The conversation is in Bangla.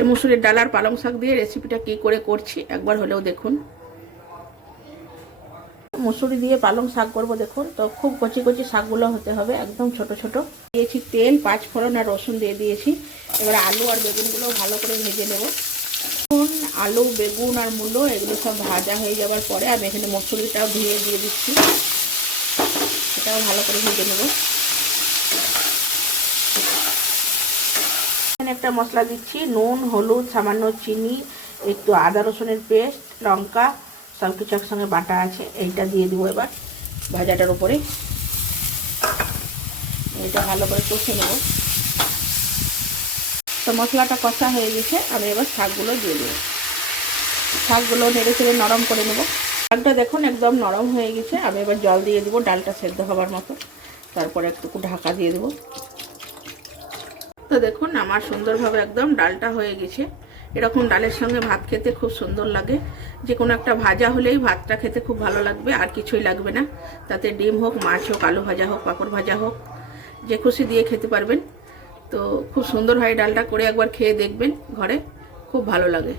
এই মুসুরির ডাল আর পালং শাক দিয়ে রেসিপিটা কী করে করছি একবার হলেও দেখুন। মুসুরি দিয়ে পালং শাক করবো দেখুন। তো খুব কচি কচি শাকগুলো হতে হবে, একদম ছোট ছোট। দিয়েছি তেল, 5 ফোড়ন আর রসুন দিয়ে দিয়েছি। এবার আলু আর বেগুনগুলো ভালো করে ভেজে নেব। আলু, বেগুন আর মূলো এগুলো সব ভাজা হয়ে যাওয়ার পরে আমি এখানে মুসুরিটাও ধুয়ে দিয়ে দিচ্ছি, এটাও ভালো করে ভেজে নেব। এখানে একটা মশলা দিচ্ছি, নুন, হলুদ, সামান্য চিনি, একটু আদা রসুনের পেস্ট, লঙ্কা, সব কিছু একসঙ্গে বাটা আছে। এইটা দিয়ে দেবো এবার ভাজাটার উপরে। এটা ভালো করে কষে নেব। তো মশলাটা কষা হয়ে গেছে, আমি এবার শাকগুলো দিয়ে দেবো। শাকগুলো নেড়ে চেড়ে নরম করে নেব। শাকটা দেখুন একদম নরম হয়ে গেছে। আমি এবার জল দিয়ে দেবো ডালটা সেদ্ধ হবার মতো, তারপরে একটু ঢাকা দিয়ে দেবো। তো দেখুন আমার সুন্দরভাবে একদম ডালটা হয়ে গেছে। এরকম ডালের সঙ্গে ভাত খেতে খুব সুন্দর লাগে। যে কোনো একটা ভাজা হলেই ভাতটা খেতে খুব ভালো লাগবে, আর কিছুই লাগবে না। তাতে ডিম হোক, মাছ হোক, আলু ভাজা হোক, পাঁপড় ভাজা হোক, যে খুশি দিয়ে খেতে পারবেন। তো খুব সুন্দর হয় ডালটা, করে একবার খেয়ে দেখবেন ঘরে, খুব ভালো লাগে।